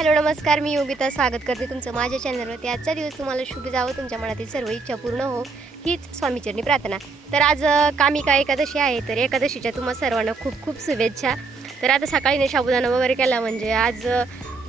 Hello नमस्कार, मी योगिता स्वागत करते तुमचं माझ्या चॅनलवरती। आजचा दिवस तुम्हाला शुभ जावो, तुमच्या मनातील सर्व इच्छा पूर्ण हो हीच स्वामीचरणी प्रार्थना। तर आज कामिका एकादशी आहे, तर एकादशीच्या तुम्हा सर्वांना खूप खूप शुभेच्छा। तर आता सकाळीने साबुदाणा वगैरे केला, म्हणजे आज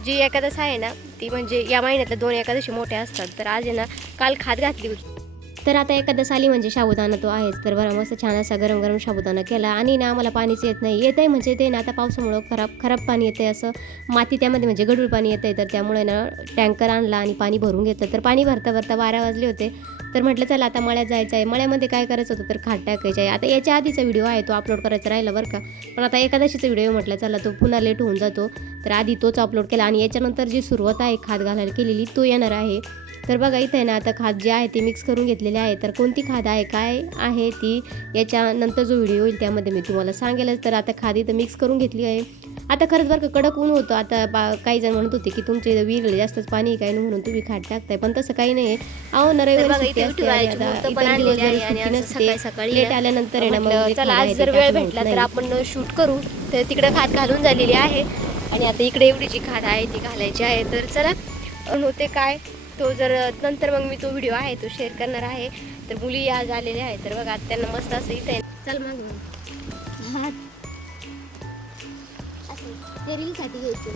जी एकादश आहे ना ती म्हणजे या महिन्यातल्या 2 एकादशी मोठ्या असतात। तर आज आहे ना काल खात घातली होती, तर आता एकादश आली म्हणजे साबुदाणा तो आहेच। तर बरं मस्त छान असा गरम गरम साबुदाणा केला आणि ना आम्हाला पाणीच येत नाही, येत आहे म्हणजे ते ना आता पावसामुळं खराब पाणी येतं आहे, असं माती त्यामध्ये म्हणजे गढूळ पाणी येतं आहे। तर त्यामुळे ना टँकर आणला आणि पाणी भरून घेतलं। तर पाणी भरता 12 वाजले होते, तर म्हटलं चला आता मळ्यात जायचं आहे। मळ्यामध्ये काय करायचं होतं तर खाट टाकायचं आहे। आता याच्या आधीचा व्हिडिओ आहे तो अपलोड करायचा राहिला बरं का, पण आता एकादशीचा व्हिडिओ म्हटलं चला तो पुन्हा लेट होऊन जातो, तर आधी तोच अपलोड केला। आणि याच्यानंतर जी सुरुवात आहे खाद घालायला केलेली तो येणार आहे। तर बघा इथं आहे ना आता खाद जे आहे ते मिक्स करून घेतलेले आहे। तर कोणती खाद आहे काय आहे ती याच्यानंतर जो व्हिडिओ होईल त्यामध्ये मी तुम्हाला सांगेलच। तर आता खाद इथं मिक्स करून घेतली आहे। आता खरंच बरं का कडक ऊन होतं। आता काही जण म्हणत होते की तुमच्या इथं विहिरीला जास्तच पाणी काय म्हणून तुम्ही खाद टाकताय, पण तसं काही नाही आहे। अहो ना रविवारी सुट्टी असते आणि आता इतर दिवस जर सुट्टी नसते, लेट आल्यानंतर आहे ना मग चला आज जर वेळ भेटला तर आपण शूट करू। तर तिकडे खाद घालून झालेली आहे आणि आता इकडे एवढी जी खाद आहे ती घालायची आहे। तर चला होते काय तो जर नंतर मग मी तो व्हिडिओ आहे तो शेअर करणार आहे। तर मुली आज आलेल्या आहेत, तर बघा त्यांना मस्त असं इथं चल मग ते रीलसाठी घ्यायचं।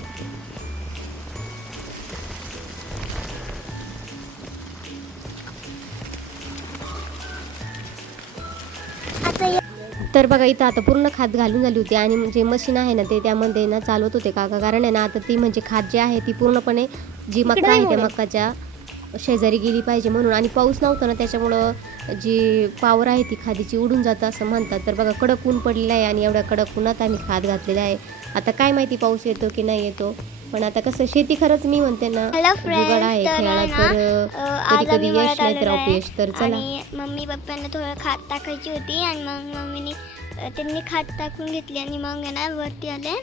तर बघा इथं आता पूर्ण खाद घालून झाली होती आणि जे मशीन आहे ना ते त्यामध्ये ना चालवत होते काका, कारण आहे ना आता ती म्हणजे खाद जी आहे ती पूर्णपणे जी मका आहे त्या मकाच्या शेजारी गेली पाहिजे म्हणून। आणि पाऊस नव्हता ना त्याच्यामुळं जी पावर आहे ती खादीची उडून जातं असं म्हणतात। तर बघा कडक ऊन पडलेलं आहे आणि एवढ्या कडक उन्हात आम्ही खाद घातलेला आहे। आता काय माहिती पाऊस येतो की नाही येतो, पण आता कसं शेती खरंच मी म्हणते ना जुगाड आहे खेळाला, तर कधी कधी यश नाही तर अपयश। तर चला मम्मी पप्पांना थोडं खाद टाकायची होती आणि मग मम्मीने त्यांनी खाद टाकून घेतली आणि मग ना वरती आले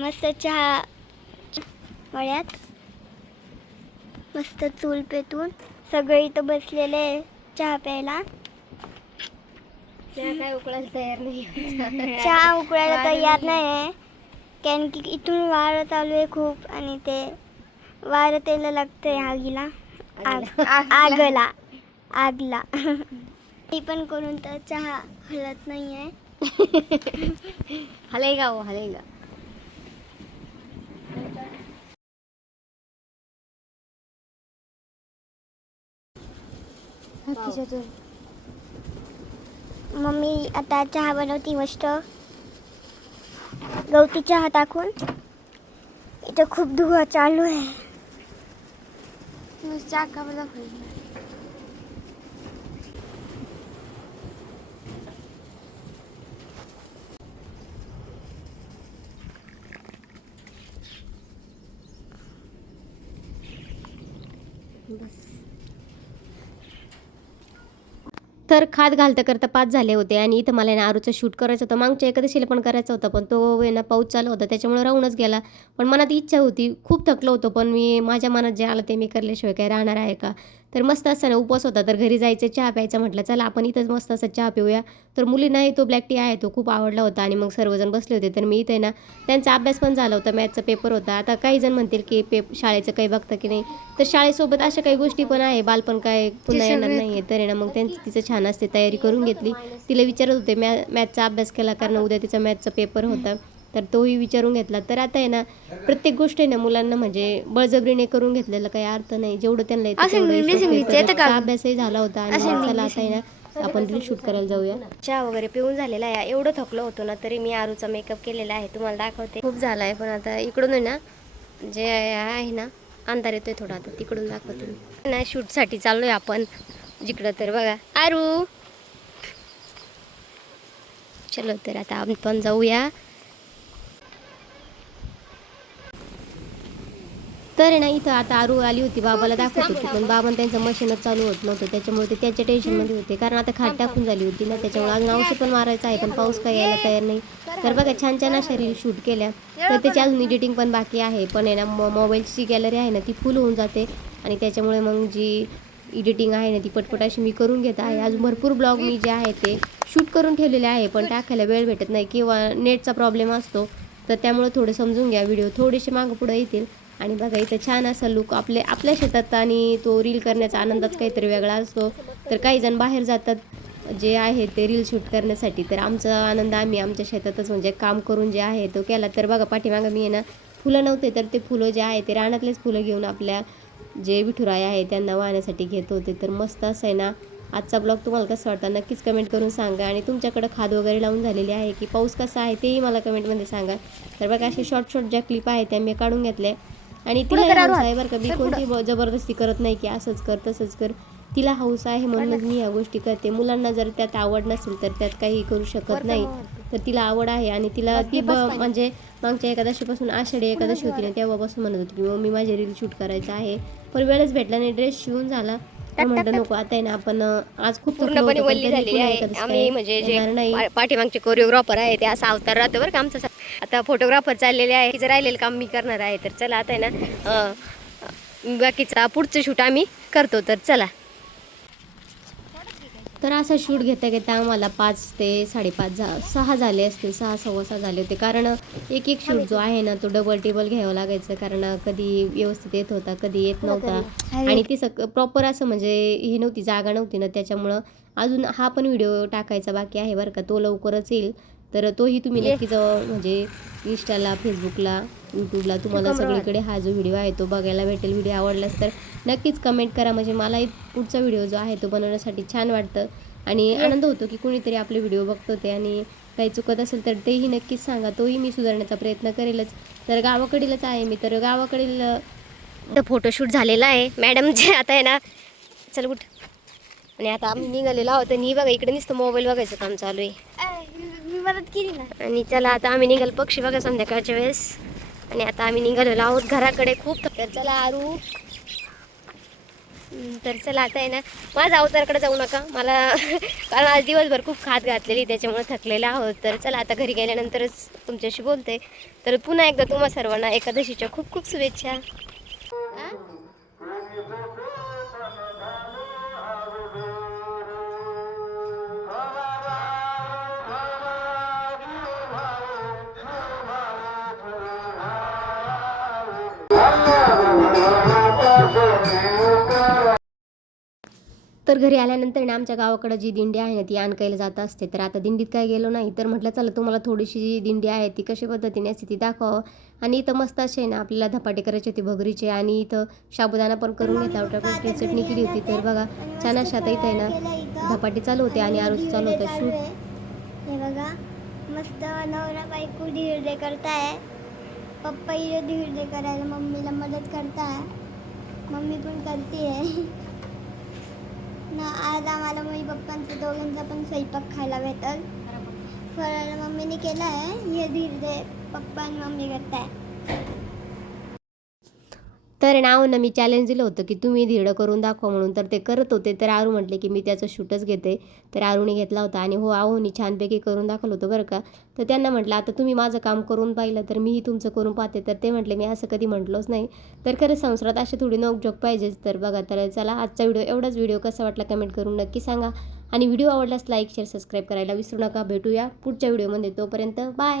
मस्त चहा मळ्यात, मस्त चूल पेटून सगळे इथं बसलेले चहा प्यायला। काय उकळायला तयार नाही चहा उकळायला तयार नाही आहे, कारण की इथून वारं चालू आहे खूप आणि ते वारं त्याला लागतंय आगीला आगला ती पण करून तर चहा हलत नाही आहे हलेगा हो हलेगा। मम्मी आता चहा बनवती मस्त गवती चहा टाकून। इथं खूप धुवा चालू आहे। चहा का तर खाद घालता करता 5 झाले होते आणि इथं मला ना आरूचं शूट करायचं होतं, मागच्या एकादशीला पण करायचं होतं, पण तो ना पाऊस चालू होता त्याच्यामुळे राहूनच गेला। पण मनात इच्छा होती, खूप थकलो होतो, पण मी माझ्या मनात जे आलं ते मी करल्याशिवाय काय राहणार आहे का। तर मस्त असं ना उपवास होता, तर घरी जायचं चहा प्यायचा, म्हटलं चला आपण इथंच मस्त असं चहा पिऊया। तर मुलींनाही तो ब्लॅक टी आहे तो खूप आवडला होता आणि मग सर्वजण बसले होते। तर मी इथे ना त्यांचा अभ्यास पण झाला होता, मॅथचा पेपर होता। आता काही जण म्हणतील की शाळेचं काही बघता की नाही, तर शाळेसोबत अशा काही गोष्टी पण आहे, बालपण काय पुन्हा येणार नाही आहे। तर आहे ना मग तिचं छान असते तयारी करून घेतली। तिला विचारत होते मॅथचा अभ्यास केला, कारण उद्या तिचा मॅथचा पेपर होता, तर तोही विचारून घेतला। तर आता आहे ना प्रत्येक गोष्ट आहे ना मुलांना म्हणजे बळजबरीने करून घेतलेला काही अर्थ नाही, जेवढं त्यांना अभ्यासही झाला होता। आणि चला आता आहे ना आपण रील शूट करायला जाऊया। चहा वगैरे पिऊन झालेला आहे, एवढं थकलो होतो ना तरी मी आरूचा मेकअप केलेला आहे, तुम्हाला दाखवते। खूप झाला आहे, पण आता इकडून आहे ना जे आहे ना अंधार येतोय थोडा, आता तिकडून दाखवते ना। शूटसाठी चाललोय आपण जिकडं, तर बघा आरू चलो तर आता आपण जाऊया। तर ना इथं आता आरू आली होती, बाबाला दाखवत होती, पण बाबांना त्यांचं मशीनच चालू होत नव्हतं, त्याच्यामुळे ते त्याच्या टेन्शनमध्ये होते, कारण आता खाट टाकून झाली होती ना त्याच्यामुळे अजून औषध पण मारायचं आहे, पण पाऊस काही यायला तयार नाही। तर बघा छान छान अशा रील शूट केल्या, तर त्याची अजून एडिटिंग पण बाकी आहे, पण आहे ना मोबाईलची गॅलरी आहे ना ती फुल होऊन जाते आणि त्याच्यामुळे मग जी एडिटिंग आहे ना ती पटपट अशी मी करून घेत आहे। अजून भरपूर ब्लॉग मी जे आहे ते शूट करून ठेवलेले आहे, पण टाकायला वेळ भेटत नाही किंवा नेटचा प्रॉब्लेम असतो, तर त्यामुळे थोडं समजून घ्या, व्हिडिओ थोडेसे मागं पुढे येतील। आणि बघा इथं छान असा लुक आपल्या शेतात आणि तो रील करण्याचा आनंदच काहीतरी वेगळा असतो. तर काही जण बाहेर जातात जे आहे ते रील शूट करण्यासाठी, तर आमचा आनंद आम्ही आमच्या शेतातच म्हणजे काम करून जे आहे तो केला. तर बघा पाठीमागं मी आहे ना फुलं नव्हते तर ते फुलं जे आहे ते रानातलेच फुलं घेऊन आपल्या जे विठुराय आहे त्यांना वाहण्यासाठी घेत होते. तर मस्त असं आहे ना आजचा ब्लॉग तुम्हाला कसा वाटता नक्कीच कमेंट करून सांगा. आणि तुमच्याकडं खाद वगैरे लावून झालेली आहे की पाऊस कसा आहे तेही मला कमेंटमध्ये सांगा. तर बघा असे शॉर्ट ज्या क्लिप आहेत त्या मी काढून घेतल्या. आणि तिला हौस आहे बरं का, मी कोणती जबरदस्ती करत नाही की असंच कर तसंच कर. तिला हौस आहे म्हणूनच मी ह्या गोष्टी करते. मुलांना जर त्यात आवड नसेल तर त्यात काही करू शकत नाही. तर तिला आवड आहे आणि तिला ती म्हणजे मागच्या एकादशीपासून आषाढी एकादशी होती ना तेव्हापासून म्हणत होती की मम्मी माझे रील शूट करायचं आहे. पण वेळच भेटला नाही, ड्रेस शिवून झाला तर म्हटलं नको आता आहे ना आपण आज खूप पूर्णपणे वल्ली झालेली आहे. आम्ही म्हणजे जे पाठीमागचे कोरिओग्राफर आहे ते असा अवतार राहतो बरं का आमचा. आता फोटोग्राफर चाललेले आहे, तिचं राहिलेलं काम मी करणार आहे. तर चला आता आहे ना बाकीचा पुढचं शूट आम्ही करतो. तर चला. तर असा शूट घेता घेता आम्हाला 5 ते 5:30 6 झाले असतील, 6 सव्वा 6 झाले होते. कारण एक शूट जो आहे ना तो डबल टेबल घ्यावं लागायचं, कारण कधी व्यवस्थित येत होता कधी येत नव्हता. आणि ती प्रॉपर असं म्हणजे ही नव्हती, जागा नव्हती ना, त्याच्यामुळं अजून हा पण व्हिडिओ टाकायचा बाकी आहे बरं का, तो लवकरच येईल. तर तोही तुम्ही नक्कीच म्हणजे इंस्टाला, फेसबुकला, यूट्यूबला तुम्हाला सगळीकडे हा जो व्हिडिओ आहे तो बघायला भेटेल. व्हिडिओ आवडलास तर नक्कीच कमेंट करा, म्हणजे मलाही पुढचा व्हिडिओ जो आहे तो बनवण्यासाठी छान वाटतं आणि आनंद होतो की कुणीतरी आपले व्हिडिओ बघतो ते. आणि काही चुकत असेल तर तेही नक्कीच सांगा, तोही मी सुधारण्याचा प्रयत्न करेलच. तर गावाकडीलच आहे मी, तर गावाकडील फोटोशूट झालेला आहे. मॅडम जे आता आहे ना चल उठ. आणि आता आम्ही निघालेलो आहोत आणि बघा इकडे नुसतं मोबाईल बघायचं काम चालू आहे. मी मदत केली ना. आणि चला आता आम्ही निघाल पक्षी बघा संध्याकाळच्या वेळेस. आणि आता आम्ही निघालेलो आहोत घराकडे खूप. तर चला आरू. तर चला आता आहे ना माझ्या अवताराकडे जाऊ नका मला कारण आज दिवसभर खूप खात घातलेली त्याच्यामुळे थकलेला आहोत. तर चला आता घरी गेल्यानंतरच तुमच्याशी बोलते. तर पुन्हा एकदा तुम्हा सर्वांना एकादशीच्या खूप खूप शुभेच्छा. तर घरी आल्यानंतर ना आमच्या गावाकडं जी दिंडी आहे ना ती आणकायला जात असते. तर आता दिंडीत काय गेलो नाही, तर म्हटलं चला तुम्हाला थोडीशी जी दिंडी आहे ती कशा पद्धतीने असते ती दाखवावं. आणि इथं मस्त असे ना आपल्याला धपाटे करायचे होते भगरीचे, आणि इथं साबुदाणा पण करून घेतला होता, पण चटणी केली होती. तर बघा छान अशा आता इथं आहे ना धपाटे चालू होते आणि आरूच चालू होतं शूट. हे बघा मस्त नवरा बायको धिरडे करताय. पप्पा इथे धिरडे करायला मम्मीला मदत करताय. मम्मी पण करते ना. आज आम्हाला मम्मी पप्पांचा दोघांचा पण स्वयंपाक खायला भेटल. फराळ मम्मीने केला आहे, हे धिरडे पप्पा आणि मम्मी करताय. तर नाव ना मी चॅलेंज दिलं होतं की तुम्ही धिरडं करून दाखवा म्हणून, तर ते करत होते. तर आरू म्हटले की मी त्याचं शूटच घेते. तर आरूने घेतला होता आणि हो आहोनी छानपैकी करून दाखवलं होतं बरं का. तर त्यांना म्हटलं आता तुम्ही माझं काम करून पाहिलं तर मीही तुमचं करून पाहते. तर ते म्हटले मी असं कधी म्हटलोच नाही. तर खरं संसारात अशी थोडी नोकझोक पाहिजेच. तर बघा तर चला आजचा व्हिडिओ एवढाच. व्हिडिओ कसा वाटला कमेंट करून नक्की सांगा आणि व्हिडिओ आवडल्यास लाईक शेअर सबस्क्राईब करायला विसरू नका. भेटूया पुढच्या व्हिडिओमध्ये, तोपर्यंत बाय.